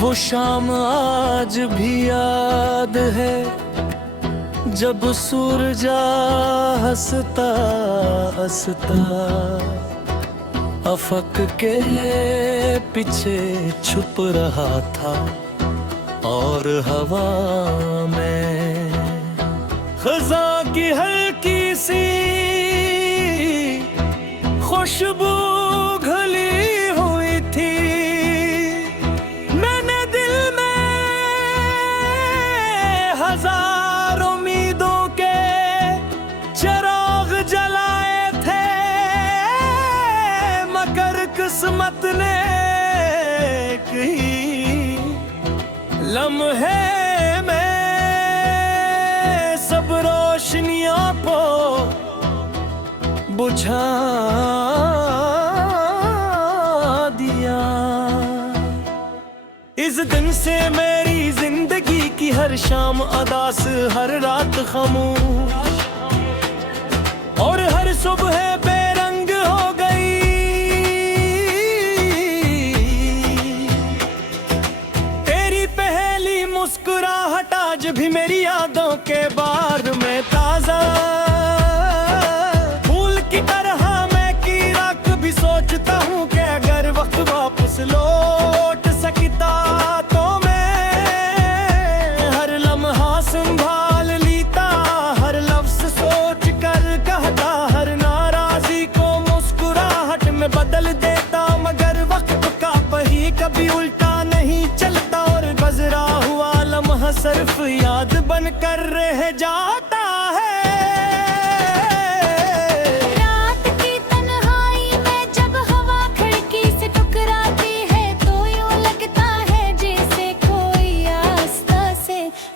वो शाम आज भी याद है जब सूरजा हंसता हंसता अफक के पीछे छुप रहा था और हवा में खज़ा की हल्की सी खुशबू घुली हुई थी। मैंने दिल में हजार उम्मीदों के चिराग जलाए थे, मगर किस्मत ने कही लम्हे में सब रोशनियों को बुझा दिया। इस दिन से मेरी जिंदगी की हर शाम उदास, हर रात खामोश और हर सुबह बेरंग हो गई। तेरी पहली मुस्कुराहट आज भी मेरी यादों के बार में ताजा सोचता हूँ कि अगर वक्त वापस लौट सकता तो मैं हर लम्हा संभाल लेता, हर लफ्ज़ सोच कर कहता, हर नाराज़ी को मुस्कुराहट में बदल देता। मगर वक्त का पहिया कभी उल्टा नहीं चलता और गुज़रा हुआ लम्हा सिर्फ याद बनकर रह जाता है।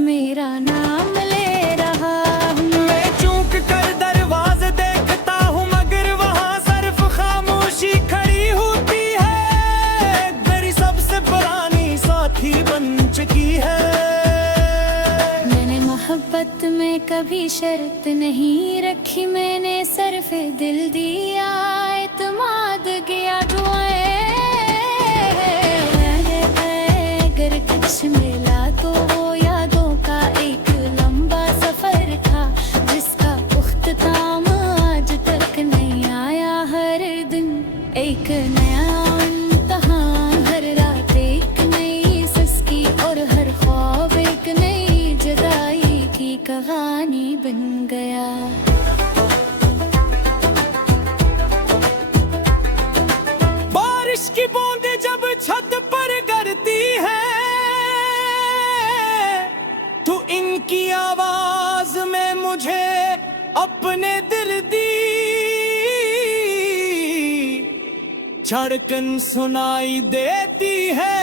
मेरा नाम ले रहा हूँ मैं, चूक कर दरवाजे देखता हूँ मगर वहाँ सिर्फ खामोशी खड़ी होती है। मेरी सबसे पुरानी साथी बन चुकी है। मैंने मोहब्बत में कभी शर्त नहीं रखी, मैंने सिर्फ दिल दिया, एतमाद किया दुआएं। अगर कुछ मिला तो वो यादों का एक लंबा सफर था, जिसका पुख्ताम आज तक नहीं आया। हर दिन एक नया इम्तिहान, हर रात एक नई सस्ती और हर ख्वाब एक नई जुदाई की कहानी बन गया। बारिश की बूंदें जब छत पर गिरती है तो इनकी आवाज में मुझे अपने दिल दी धड़कन सुनाई देती है।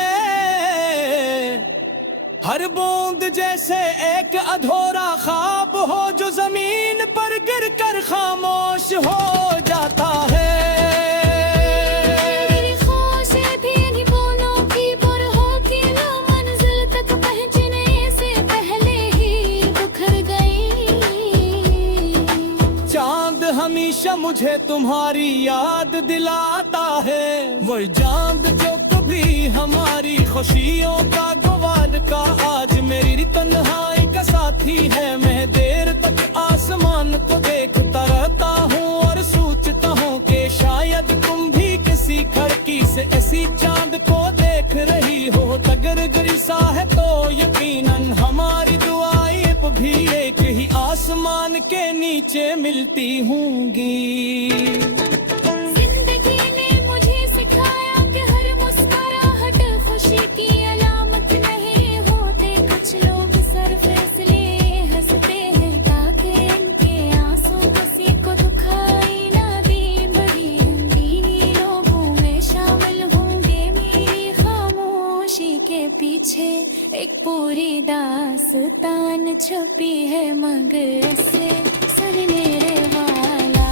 हर बूंद जैसे एक अधूरा ख्वाब हो जो जमीन पर गिरकर खामोश हो जाता है। हमेशा मुझे तुम्हारी याद दिलाता है, वो चांद जो कभी हमारी खुशियों का गवार का आज मेरी तन्हाई का साथी है। मैं देर तक आसमान को देखता रहता हूँ और सोचता हूँ कि शायद तुम भी किसी खिड़की से ऐसी चांद को देख रही हो। अगर गरिसा है तो यकीनन हमारी दुआएं भी एक ही आसमान के नीचे मिलती होंगी। जिंदगी ने मुझे सिखाया कि हर मुस्कुराहट खुशी की अलामत नहीं होते। कुछ लोग सिर्फ इसलिए हंसते हैं ताकि इनके आंसू किसी को दुखाई ना दे। बड़ी अनदीनी लोगों में शामिल होंगे, मेरी खामोशी के पीछे एक पूरी दास्तान छुपी है। मगर से सुनने वाला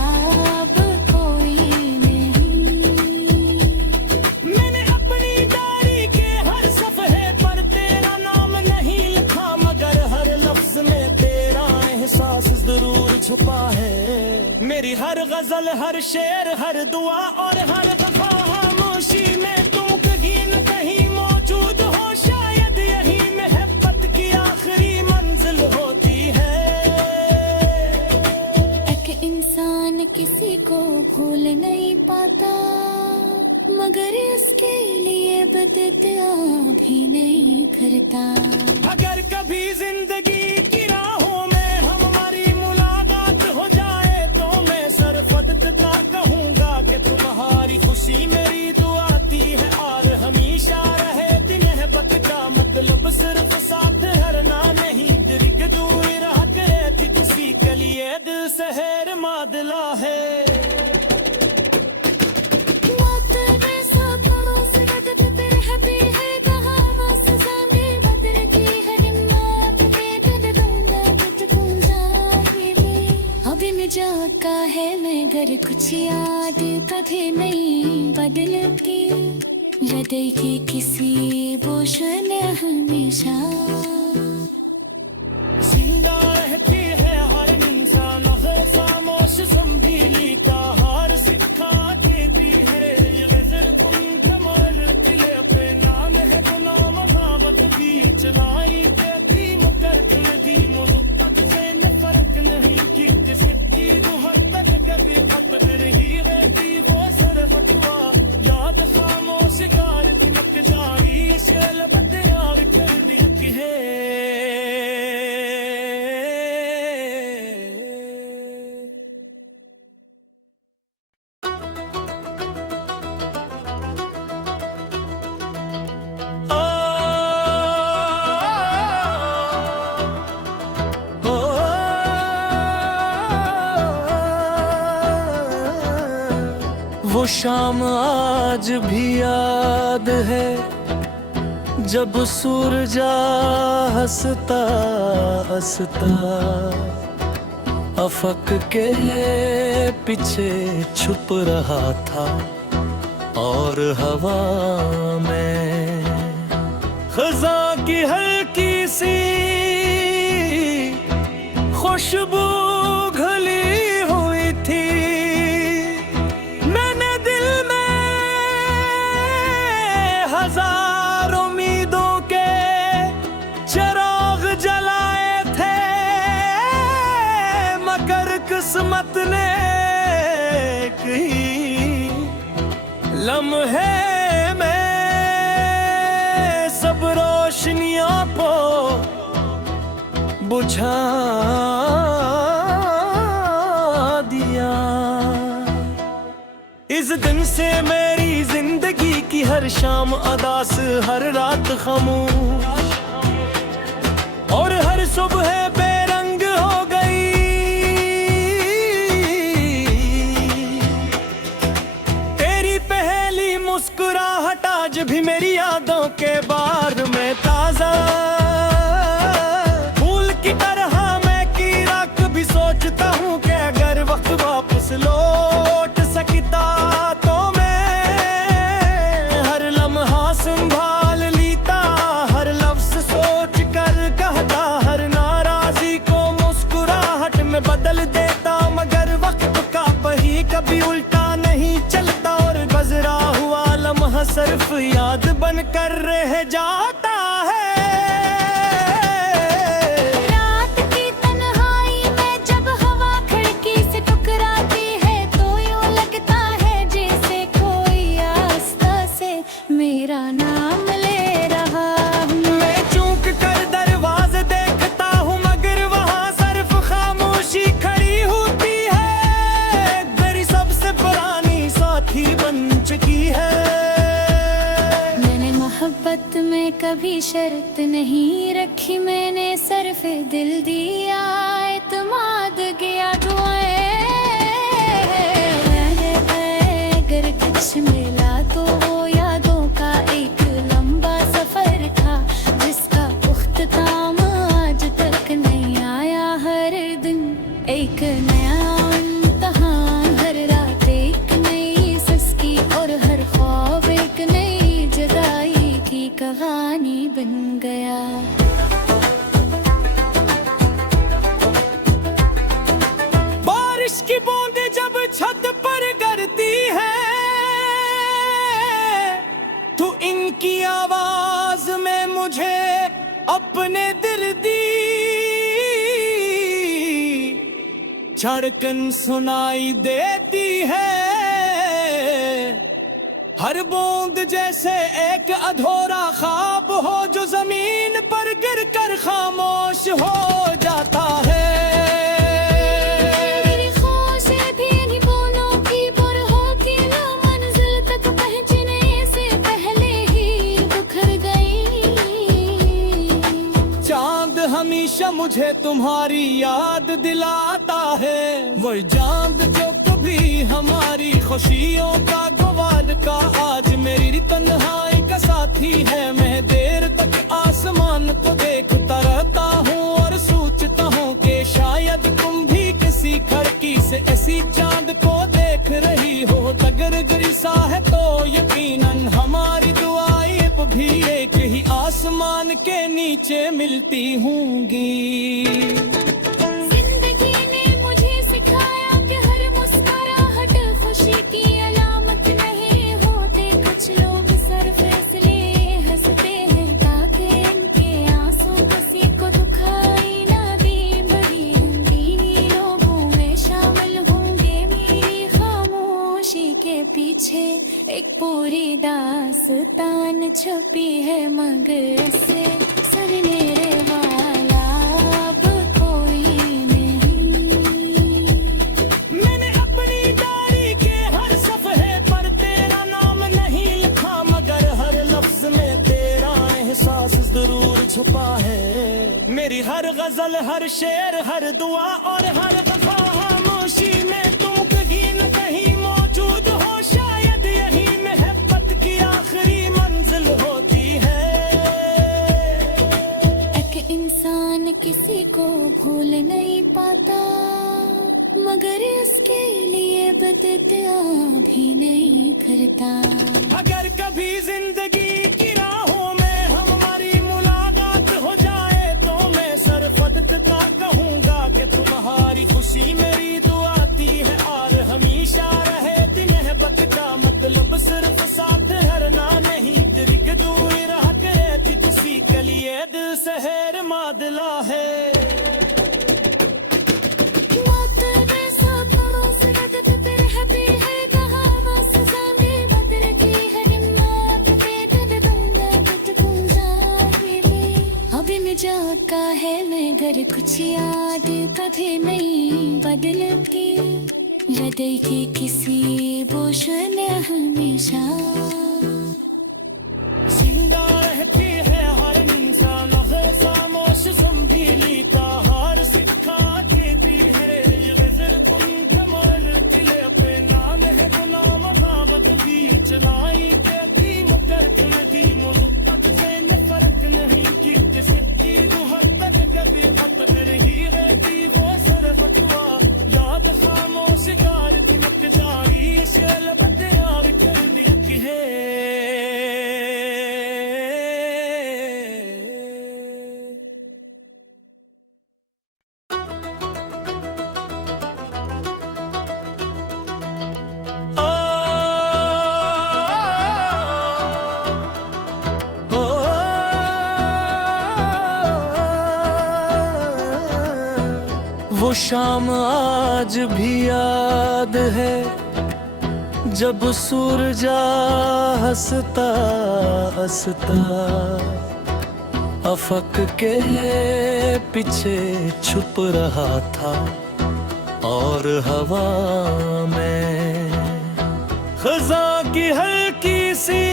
अब कोई नहीं। मैंने अपनी डायरी के हर सफ़े पर तेरा नाम नहीं लिखा, मगर हर लफ्ज में तेरा एहसास जरूर छुपा है। मेरी हर गजल, हर शेर, हर दुआ और हर दफा खामोशी में तुम कहीं न कहीं मौजूद हो। मोहब्बत इतना भी नहीं करता। अगर कभी जिंदगी की राहों में हमारी मुलाकात हो जाए तो मैं सरफत का कहूँगा कि तुम्हारी खुशी मेरी दुआ आती है और हमेशा रहे दिन है पत का मतलब सिर्फ साथ हरना नहीं, दिल की दूरी रह करे थी किसी के लिए दिल शहर मादला है। जाका है मगर कुछ याद कभी नहीं बदलती, हृदय की किसी बोझ ने हमेशा जिंदा रहती है हर इंसान खामोश संभीली का हार सिखाती भी है ये गजल तुम कमल तिले पे नाम है गुनाम दावत भी चलाई के थी मुकर दी मुहब्बत से न फर्क नहीं की जिसकी मोहब्बत कभी खत्म नहीं रहती वो सर फटवा याद खामोश कार तिमक जाई शलबत यार कर दी है। वो शाम आज भी याद है जब सूरज हंसता हंसता अफक के पीछे छुप रहा था और हवा में खज़ा की हल्की सी खुशबू घुली हुई थी। मैंने दिल में हजार उम्मीदों के चिराग जलाए थे मगर किस्मत ने कही लम्हे में सब रोशनियों को बुझा दिया। इस दिन से मेरी जिंदगी की हर शाम अदास हर रात खामोश और हर सुबह बेरंग हो गई। तेरी पहली मुस्कुराहट आज भी मेरी यादों के बार में ताजा फूल की तरह मैं कीड़ा कभी सोचता हूँ कि अगर वक्त वापस लौट सकता तो मैं हर लम्हा संभाल लेता, हर लफ्ज सोच कर कहता, हर नाराजी को मुस्कुराहट में बदल देता। मगर वक्त का पहिया कभी उल्टा नहीं चलता और गुजरा हुआ लम्हा सिर्फ याद बनकर रह जाता है। मेरा नाम ले रहा हूँ मैं चूक कर दरवाजे देखता हूँ मगर वहाँ सिर्फ खामोशी खड़ी होती है। मेरी सबसे पुरानी साथी बन चुकी है। मैंने मोहब्बत में कभी शर्त नहीं रखी, मैंने सिर्फ दिल दिया एतमाद किया दुआएं। अगर कुछ मिला तो वो यादों का एक लंबा सफर था जिसका पुख्ताम आज तक नहीं आया। हर दिन एक नया इम्तिहान, हर रात एक नई सिसकी और हर ख्वाब एक नई जुदाई की कहानी बन गया। बारिश की बूंदें जब छत पर गिरती है तो इनकी आवाज में मुझे अपने दिल दी धड़कन सुनाई देती है। हर बूंद जैसे एक अधूरा ख्वाब हो जो जमीन पर गिर कर खामोश हो जाता है। मेरी ख्वाहिशें भी इन्हीं बोलों की पर होती ना मंजिल तक पहुंचने से पहले ही बिखर गई। चांद हमेशा मुझे तुम्हारी याद दिलाता है, वो चांद जो कभी हमारी खुशियों का गवार का आज मेरी तन्हाई का साथी है। मैं देर तक आसमान को देखता रहता हूँ और सोचता हूँ कि शायद तुम भी किसी खिड़की से ऐसी चांद को देख रही हो। अगर गरिसा है तो यकीनन हमारी दुआएं भी एक ही आसमान के नीचे मिलती होंगी। जिंदगी ने मुझे सिखाया कि हर मुस्कुराहट खुशी की अलामत नहीं होते। कुछ लोग सिर्फ इसलिए हंसते हैं ताकि इनके आंसू किसी को दुखाई ना दे। बड़ी अनदीनी लोगों में शामिल होंगे मेरी खामोशी के पीछे एक पूरी दास्तान छुपी है, मगर इससे सनने वाला अब कोई नहीं। मैंने अपनी डायरी के हर सफ़े पर तेरा नाम नहीं लिखा, मगर हर लफ्ज में तेरा एहसास जरूर छुपा है। मेरी हर गजल, हर शेर, हर दुआ और हर दफा खामोशी में तुम कहीं न कहीं मौजूद हो। शायद यही मोहब्बत की आखिरी मंजिल होती है। एक इंसान किसी को भूल नहीं पाता, मगर इसके लिए बददुआ भी नहीं करता। अगर कभी जिंदगी की राहों में हमारी मुलाकात हो जाए तो मैं सरफत का कहूँगा कि तुम्हारी खुशी मेरी दुआ थी है और हमेशा रहे दिन मोहब्बत का मतलब सिर्फ साथ हरना नहीं। तेरी दूर रह करे थी तुसी के लिए दिल शहर मादला है। मौत जैसा पड़ोस रगत पे रहती है, कहाँ बस ज़मीं बदलती है। हिम्मत पे दे दूंगा कुछ गुंजाइश भी। अभी में जागा है मगर कुछ याद कभी नहीं बदलती। हृदय की किसी बोझ ने हमेशा जिंदा रहती है हर इंसान, खामोश संभीली का हार सिखाती भी है। ये गजल तुम कमाल किले पे नाम है गुनाम नामत भी चलाई के भी मुकर तुम दी मुझतक से न फर्क नहीं कि किसी की दुहर तक कभी अतर ही रहती वो सर फटवा। याद खामोश गार तिमक जाई शैल बदे यार कर दी है। वो शाम आज भी याद है जब सूरज हंसता हंसता अफक के पीछे छुप रहा था और हवा में खज़ा की हल्की सी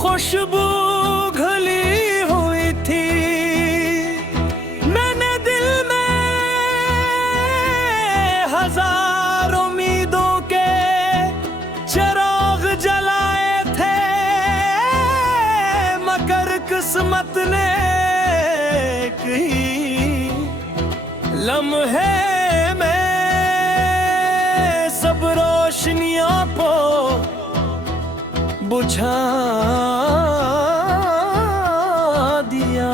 खुशबू घुली हुई थी। मैंने दिल में हजार उम्मीदों के चिराग जलाए थे, मगर किस्मत ने कहीं लम्हे में सब रोशनियों को बुझा दिया।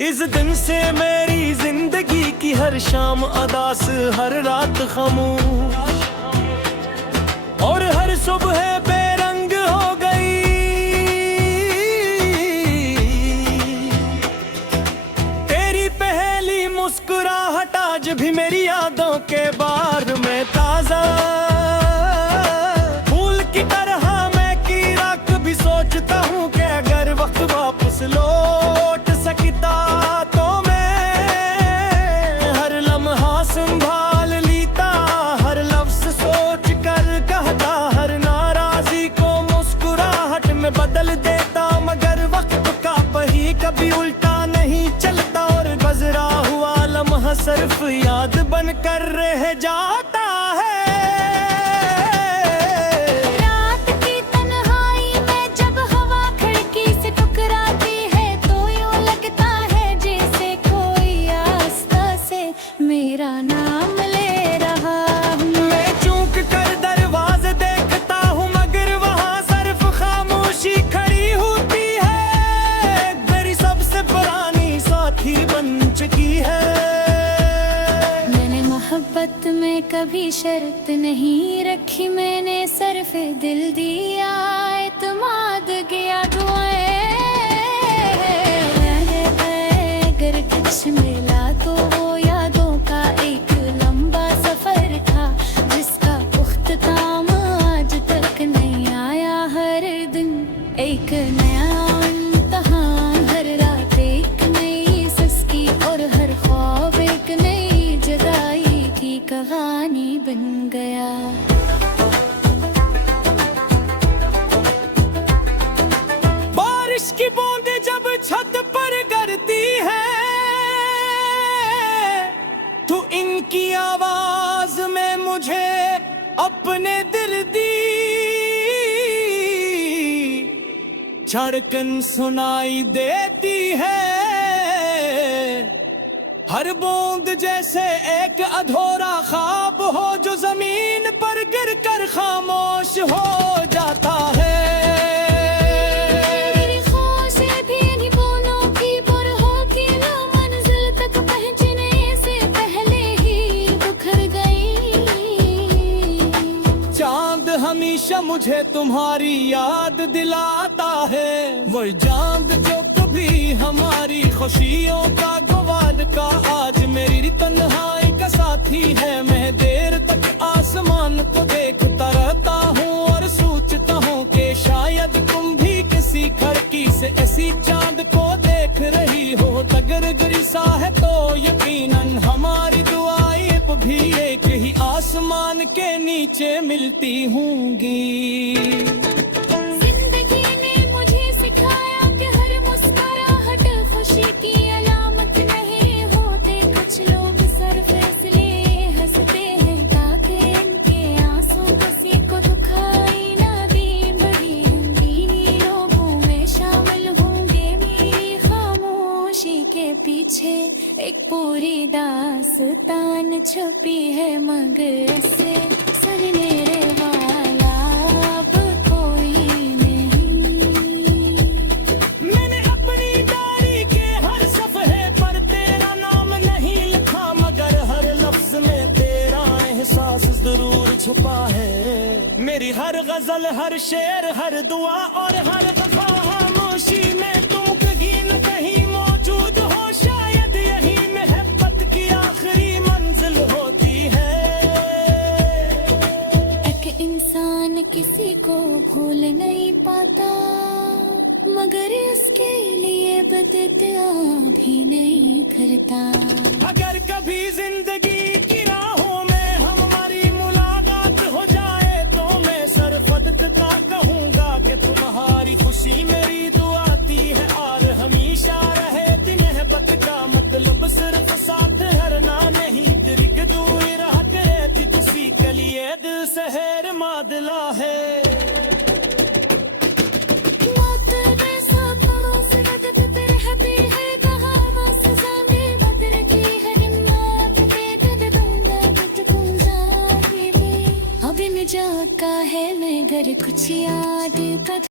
इस दिन से मेरी जिंदगी की हर शाम अदास, हर रात खामोश और हर सुबह बेरंग हो गई। तेरी पहली मुस्कुराहट आज भी मेरी यादों के बार में ताजा से बदल देता, मगर वक्त का पहिया कभी उल्टा नहीं चलता, और गुजरा हुआ लम्हा सिर्फ याद बनकर रह जाता है। रात की तन्हाई में जब हवा खिड़की से टकराती है, तो यूं लगता है जैसे कोई आस्था से मेरा नाम ले रहा हूँ। मैं चूक कर दरवाजे देखता हूँ, मगर वहाँ सिर्फ खामोशी खड़ी होती है, मेरी सबसे पुरानी साथी बन चुकी है। मैंने मोहब्बत में कभी शर्त नहीं रखी, मैंने सिर्फ दिल दिया, एतमाद किया दुआएं। अगर कुछ मिला तो वो यादों का एक लंबा सफर था, जिसका पुख्ताम आज तक नहीं आया। हर दिन एक नया इम्तिहान, हर रात एक नई सिसकी, और हर ख्वाब एक नई जुदाई की कहानी बन गया। बारिश की बूंदें जब छत पर गिरती है, तो इनकी आवाज में मुझे अपने दिल दी धड़कन सुनाई देती है। हर बूंद जैसे एक अधूरा ख्वाब हो, जो जमीन पर गिरकर खामोश हो जाता है। मेरी ख्वाहिशें भी इन्हीं बूंदों की पर हो कि ना मंजिल तक पहुंचने से पहले ही बिखर गई। चांद हमेशा मुझे तुम्हारी याद दिलाता है, वो चांद जो कभी हमारी खुशियों का गवाल का आज मेरी तन्हाई का साथी है। मैं देर तक आसमान को देखता रहता हूँ, और सोचता हूँ कि शायद तुम भी किसी खिड़की से ऐसी चांद को देख रही हो। अगर गरिसा है तो यकीनन हमारी दुआएं भी एक ही आसमान के नीचे मिलती होंगी। जिंदगी ने मुझे सिखाया कि हर मुस्कुराहट खुशी की अलामत नहीं होते। कुछ लोग सिर्फ इसलिए हंसते हैं ताकि इनके आंसू किसी को दुखाई ना दे। बड़ी रंगीनी लोगों में शामिल होंगे, मेरी खामोशी के पीछे एक पूरी दास्तान छुपी है, मगर इससे सुनने वाला अब कोई नहीं। मैंने अपनी डायरी के हर सफ़े पर तेरा नाम नहीं लिखा, मगर हर लफ्ज में तेरा एहसास जरूर छुपा है। मेरी हर गजल, हर शेर, हर दुआ और हर वफा खामोशी में तुम कहीं न कहीं मौजूद हो। शायद यही मोहब्बत की आखिरी मंजिल होती है। एक इंसान किसी को भूल नहीं पाता, मगर इसके लिए बददुआ भी नहीं करता। अगर कभी जिंदगी की राहों में हमारी मुलाकात हो जाए, तो मैं सरफत का कहूँगा कि तुम्हारी खुशी मेरी दुआ थी है, और हमेशा रहे दिन मोहब्बत का मतलब सिर्फ साथ हरना नहीं। तिरक दूरी रहा करे थी तुसी के लिए दिल शहर मादला है। का है मैं घर कुछ याद